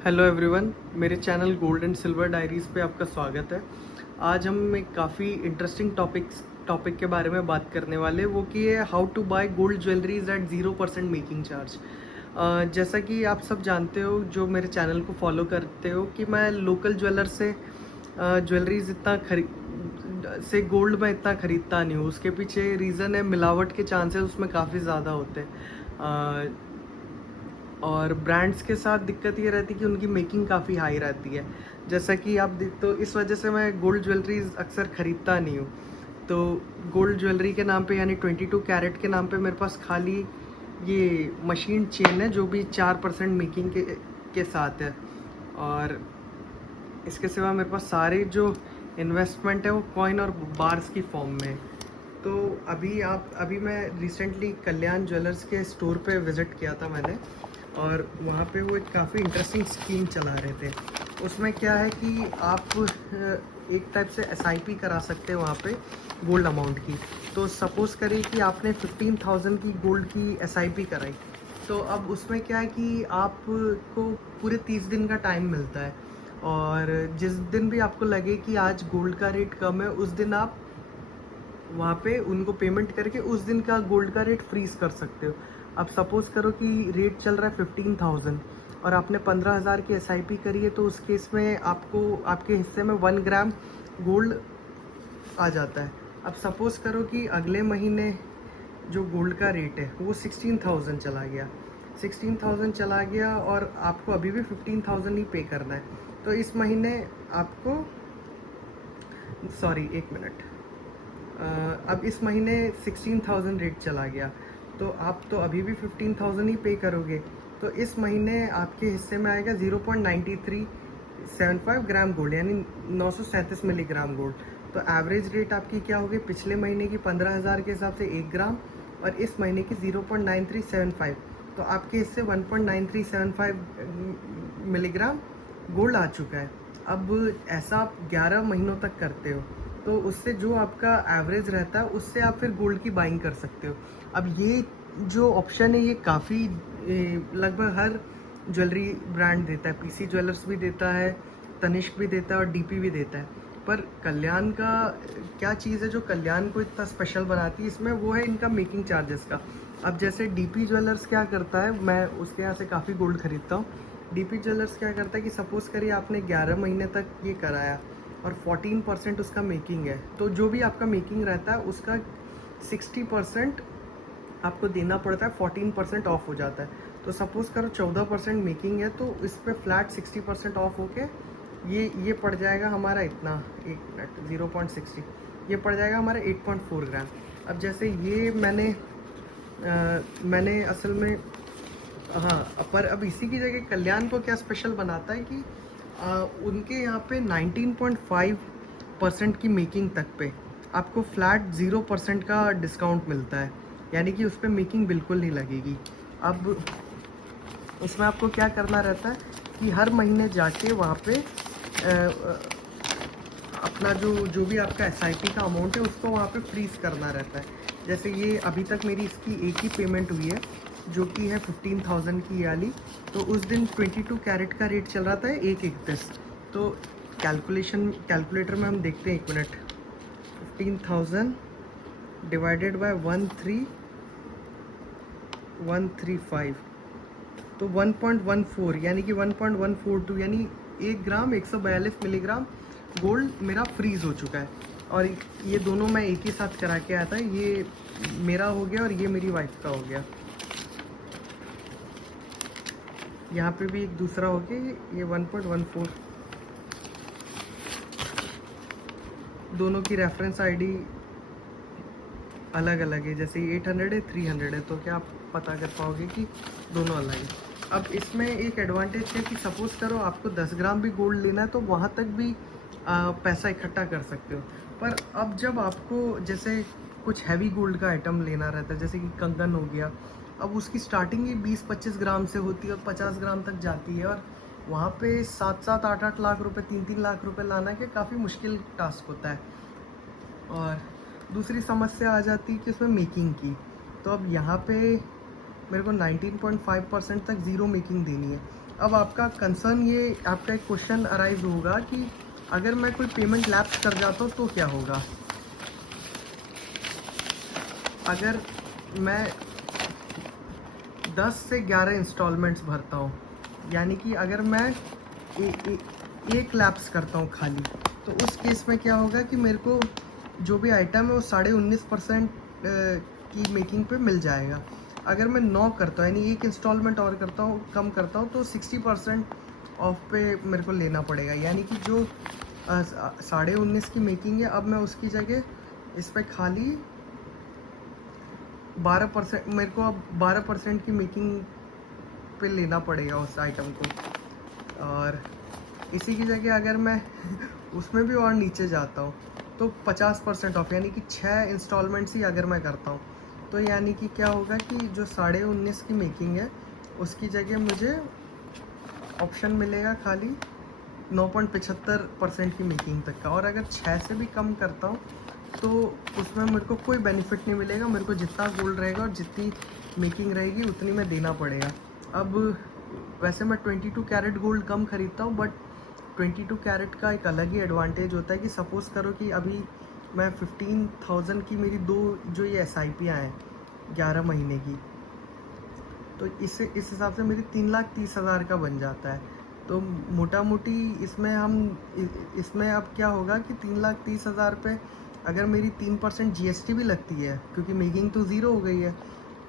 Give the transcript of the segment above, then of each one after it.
Hello everyone, मेरे channel gold and silver diaries पे आपका स्वागत है। आज हम एक काफ़ी इंटरेस्टिंग टॉपिक के बारे में बात करने वाले, वो कि है how to buy gold jewelleries at 0% making charge. जैसा कि आप सब जानते हो, जो मेरे चैनल को फॉलो करते हो, कि मैं लोकल ज्वेलर से ज्वेलरीज गोल्ड में इतना ख़रीदता नहीं हूँ। उसके पीछे रीज़न है, मिलावट के चांसेस उसमें काफ़ी ज़्यादा होते हैं। और ब्रांड्स के साथ दिक्कत ये रहती है कि उनकी मेकिंग काफ़ी हाई रहती है। जैसा कि आप तो इस वजह से मैं गोल्ड ज्वेलरीज अक्सर ख़रीदता नहीं हूँ। तो गोल्ड ज्वेलरी के नाम पे, यानी 22 कैरेट के नाम पे, मेरे पास खाली ये मशीन चेन है जो भी 4% मेकिंग के साथ है। और इसके सिवा मेरे पास सारे जो इन्वेस्टमेंट है वो कॉइन और बार्स की फॉर्म में है। तो अभी मैं रिसेंटली कल्याण ज्वेलर्स के स्टोर पे विज़िट किया था मैंने, और वहाँ पे वो एक काफ़ी इंटरेस्टिंग स्कीम चला रहे थे। उसमें क्या है कि आप एक टाइप से एसआईपी करा सकते हैं वहाँ पे गोल्ड अमाउंट की। तो सपोज़ करिए कि आपने 15,000 की गोल्ड की एसआईपी कराई, तो अब उसमें क्या है कि आपको पूरे 30 दिन का टाइम मिलता है, और जिस दिन भी आपको लगे कि आज गोल्ड का रेट कम है, उस दिन आप वहाँ पे उनको पेमेंट करके उस दिन का गोल्ड का रेट फ्रीज कर सकते हो। अब सपोज़ करो कि रेट चल रहा है 15,000 और आपने 15,000 की एसआईपी करी है, तो उस केस में आपको आपके हिस्से में 1 ग्राम गोल्ड आ जाता है। अब सपोज़ करो कि अगले महीने जो गोल्ड का रेट है वो 16,000 चला गया, 16,000 चला गया, और आपको अभी भी 15,000 ही पे करना है। तो इस महीने आपको, सॉरी एक मिनट, अब इस महीने 16,000 रेट चला गया, तो आप तो अभी भी 15,000 ही पे करोगे। तो इस महीने आपके हिस्से में आएगा 0.9375 ग्राम गोल्ड, यानी 937 मिलीग्राम गोल्ड। तो एवरेज रेट आपकी क्या होगी, पिछले महीने की 15,000 के हिसाब से 1 ग्राम, और इस महीने की 0.9375। तो आपके हिस्से 1.9375 मिलीग्राम गोल्ड आ चुका है। अब ऐसा आप 11 महीनों तक करते हो, तो उससे जो आपका एवरेज रहता है उससे आप फिर गोल्ड की बाइंग कर सकते हो। अब ये जो ऑप्शन है ये काफ़ी लगभग हर ज्वेलरी ब्रांड देता है। पीसी ज्वेलर्स भी देता है, तनिष्क भी देता है, और डीपी भी देता है। पर कल्याण का क्या चीज़ है जो कल्याण को इतना स्पेशल बनाती है इसमें, वो है इनका मेकिंग चार्जेस का। अब जैसे डीपी ज्वेलर्स क्या करता है, मैं उसके यहाँ से काफ़ी गोल्ड खरीदता हूँ। डीपी ज्वेलर्स क्या करता है कि सपोज़ करिए आपने 11 महीने तक ये कराया और 14% उसका मेकिंग है, तो जो भी आपका मेकिंग रहता है उसका 60% आपको देना पड़ता है, 14% ऑफ हो जाता है। तो सपोज़ करो 14% मेकिंग है, तो इस पे फ्लैट 60% ऑफ होके ये पड़ जाएगा हमारा इतना, एक मिनट, 0.60, ये पड़ जाएगा हमारा 8.4 ग्राम। अब जैसे ये मैंने असल में, हाँ, पर अब इसी की जगह कल्याण को क्या स्पेशल बनाता है कि उनके यहाँ पे 19.5% की मेकिंग तक पे आपको फ्लैट 0% का डिस्काउंट मिलता है, यानी कि उस पर मेकिंग बिल्कुल नहीं लगेगी। अब इसमें आपको क्या करना रहता है कि हर महीने जाके वहाँ पे अपना जो भी आपका एसआईपी का अमाउंट है उसको वहाँ पे फ्रीज करना रहता है। जैसे ये अभी तक मेरी इसकी एक ही पेमेंट हुई है, जो कि है 15,000 की वाली। तो उस दिन 22 कैरेट का रेट चल रहा था 1.31। तो कैलकुलेटर में हम देखते हैं, एक मिनट, 15,000 डिवाइडेड बाय 13135, तो 1.14, यानी कि 1.142, यानी 1 ग्राम 142 मिलीग्राम गोल्ड मेरा फ्रीज़ हो चुका है। और ये दोनों मैं एक ही साथ करा के आया था, ये मेरा हो गया और ये मेरी वाइफ का हो गया। यहाँ पे भी एक दूसरा हो गया, ये 1.14, दोनों की रेफरेंस आईडी अलग अलग है। जैसे 800 है, 300 है, तो क्या आप पता कर पाओगे कि दोनों अलग है। अब इसमें एक एडवांटेज है कि सपोज़ करो आपको 10 ग्राम भी गोल्ड लेना है, तो वहाँ तक भी पैसा इकट्ठा कर सकते हो। पर अब जब आपको जैसे कुछ हैवी गोल्ड का आइटम लेना रहता है, जैसे कि कंगन हो गया, अब उसकी स्टार्टिंग ही 20-25 ग्राम से होती है और 50 ग्राम तक जाती है, और वहाँ पे 7-7, 8-8 लाख रुपए, 3-3 लाख रुपए लाना के काफ़ी मुश्किल टास्क होता है। और दूसरी समस्या आ जाती है कि उसमें मेकिंग की। तो अब यहाँ पे मेरे को 19.5% तक ज़ीरो मेकिंग देनी है। अब आपका कंसर्न ये आपका एक क्वेश्चन अराइज होगा कि अगर मैं कोई पेमेंट लैप्स कर जाता हूँ तो क्या होगा? अगर मैं 10 से 11 इंस्टॉलमेंट्स भरता हूँ, यानी कि अगर मैं एक लैप्स करता हूँ खाली, तो उस केस में क्या होगा कि मेरे को जो भी आइटम है वो 19.5% की मेकिंग पे मिल जाएगा। अगर मैं 9 करता हूँ, यानी एक इंस्टॉलमेंट और करता हूँ, कम करता हूँ, तो 60% ऑफ पे मेरे को लेना पड़ेगा। यानी कि जो 19.5 की मेकिंग है, अब मैं उसकी जगह इस पे खाली 12%, मेरे को अब 12% की मेकिंग पे लेना पड़ेगा उस आइटम को। और इसी की जगह अगर मैं उसमें भी और नीचे जाता हूँ तो 50% ऑफ, यानी कि 6 इंस्टॉलमेंट्स ही अगर मैं करता हूँ, तो यानी कि क्या होगा कि जो 19.5 की मेकिंग है उसकी जगह मुझे ऑप्शन मिलेगा खाली 9.75% की मेकिंग तक का। और अगर 6 से भी कम करता हूँ तो उसमें मेरे को कोई बेनिफिट नहीं मिलेगा। मेरे को जितना गोल्ड रहेगा और जितनी मेकिंग रहेगी उतनी में देना पड़ेगा। अब वैसे मैं 22 कैरेट गोल्ड कम खरीदता हूँ, बट 22 कैरेट का एक अलग ही एडवांटेज होता है कि सपोज़ करो कि अभी मैं 15,000 की मेरी जो ये SIPयाँ हैं 11 महीने की, तो इस हिसाब से मेरी 3,30,000 का बन जाता है। तो मोटा मोटी इसमें अब क्या होगा कि 3,30,000 पे अगर मेरी 3% GST भी लगती है, क्योंकि मेकिंग तो ज़ीरो हो गई है,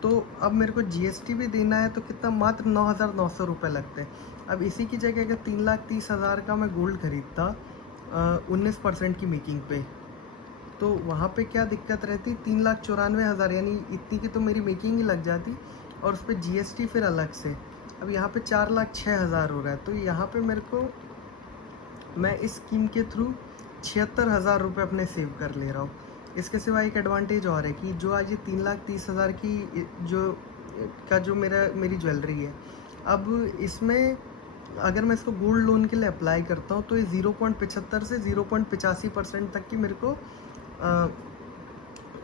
तो अब मेरे को GST भी देना है, तो कितना, मात्र 9,900 रुपये लगते हैं। अब इसी की जगह अगर 3,30,000 का मैं गोल्ड खरीदता 19% की मेकिंग पे, तो वहाँ पे क्या दिक्कत रहती, 3,94,000, यानी इतनी की तो मेरी मेकिंग ही लग जाती, और उस पर GST फिर अलग से। अब यहाँ पे 4,06,000 हो रहा है, तो यहाँ पे मेरे को, मैं इस स्कीम के थ्रू 76,000 रुपये अपने सेव कर ले रहा हूँ। इसके सिवा एक एडवांटेज और है कि जो आज ये 3,30,000 की जो मेरी ज्वेलरी है, अब इसमें अगर मैं इसको गोल्ड लोन के लिए अप्लाई करता हूँ तो ये 0.75 से 0.85% तक की मेरे को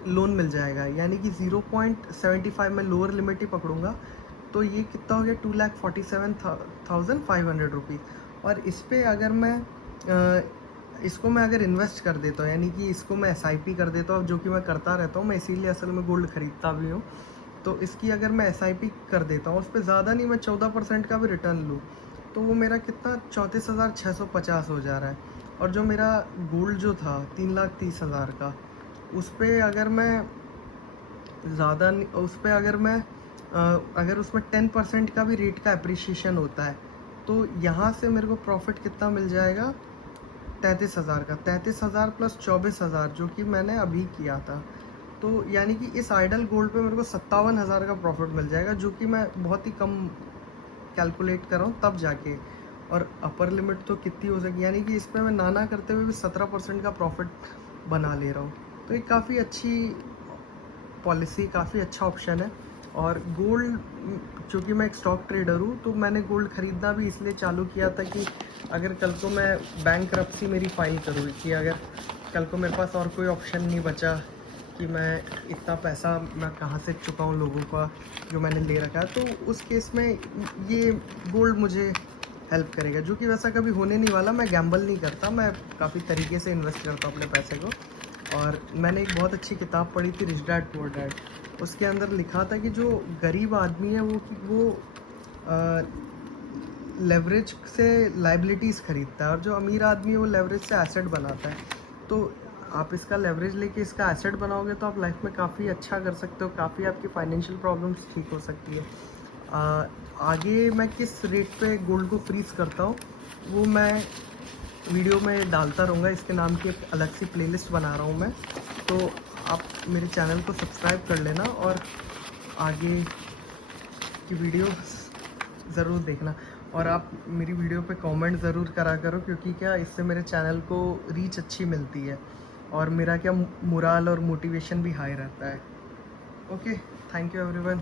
लोन मिल जाएगा। यानी कि 0.75 मैं लोअर लिमिट ही पकड़ूंगा, तो ये कितना हो गया, 2,47,500 रुपीज़। और इस पर अगर इसको मैं अगर इन्वेस्ट कर देता हूँ, यानी कि इसको मैं SIP कर देता हूँ, जो कि मैं करता रहता हूँ, मैं इसीलिए असल में गोल्ड ख़रीदता भी हूँ। तो इसकी अगर मैं SIP कर देता हूँ, उस पर ज़्यादा नहीं, मैं 14% का भी रिटर्न लूँ, तो वो मेरा कितना 34,650 हो जा रहा है। और जो मेरा गोल्ड जो था 3,30,000 का, उस पर अगर मैं ज़्यादा नहीं, उस पर अगर उसमें 10% का भी रेट का अप्रिशिएशन होता है, तो यहाँ से मेरे को प्रॉफिट कितना मिल जाएगा, 33,000 का। 33,000 प्लस 24,000 जो कि मैंने अभी किया था, तो यानी कि इस आइडल गोल्ड पे मेरे को 57,000 का प्रॉफिट मिल जाएगा, जो कि मैं बहुत ही कम कैलकुलेट कर रहा हूँ तब जाके। और अपर लिमिट तो कितनी हो सके, यानी कि इस पर मैं नाना करते हुए भी 17% का प्रॉफिट बना ले रहा हूँ। तो ये काफ़ी अच्छी पॉलिसी, काफ़ी अच्छा ऑप्शन है। और गोल्ड, चूँकि मैं एक स्टॉक ट्रेडर हूँ, तो मैंने गोल्ड ख़रीदना भी इसलिए चालू किया था कि अगर कल को मैं बैंकरप्सी मेरी फाइल करूँ, कि अगर कल को मेरे पास और कोई ऑप्शन नहीं बचा कि मैं इतना पैसा मैं कहाँ से चुकाऊँ लोगों का जो मैंने ले रखा है, तो उस केस में ये गोल्ड मुझे हेल्प करेगा, जो कि वैसा कभी होने नहीं वाला। मैं गैम्बल नहीं करता, मैं काफ़ी तरीके से इन्वेस्ट करता हूँ अपने पैसे को। और मैंने एक बहुत अच्छी किताब पढ़ी थी, रिच डैड पुअर डैड। उसके अंदर लिखा था कि जो गरीब आदमी है वो लेवरेज से लाइबिलिटीज़ खरीदता है, और जो अमीर आदमी है वो लेवरेज से एसेट बनाता है। तो आप इसका लेवरेज लेके इसका एसेट बनाओगे तो आप लाइफ में काफ़ी अच्छा कर सकते हो, काफ़ी आपकी फाइनेंशियल प्रॉब्लम्स ठीक हो सकती है। आगे मैं किस रेट पे गोल्ड को फ्रीज़ करता हूँ वो मैं वीडियो में डालता रहूँगा। इसके नाम की एक अलग सी प्लेलिस्ट बना रहा हूँ मैं, तो आप मेरे चैनल को सब्सक्राइब कर लेना और आगे की वीडियो ज़रूर देखना। और आप मेरी वीडियो पे कमेंट ज़रूर करा करो, क्योंकि क्या, इससे मेरे चैनल को रीच अच्छी मिलती है और मेरा क्या मोराल और मोटिवेशन भी हाई रहता है। Okay, thank you everyone.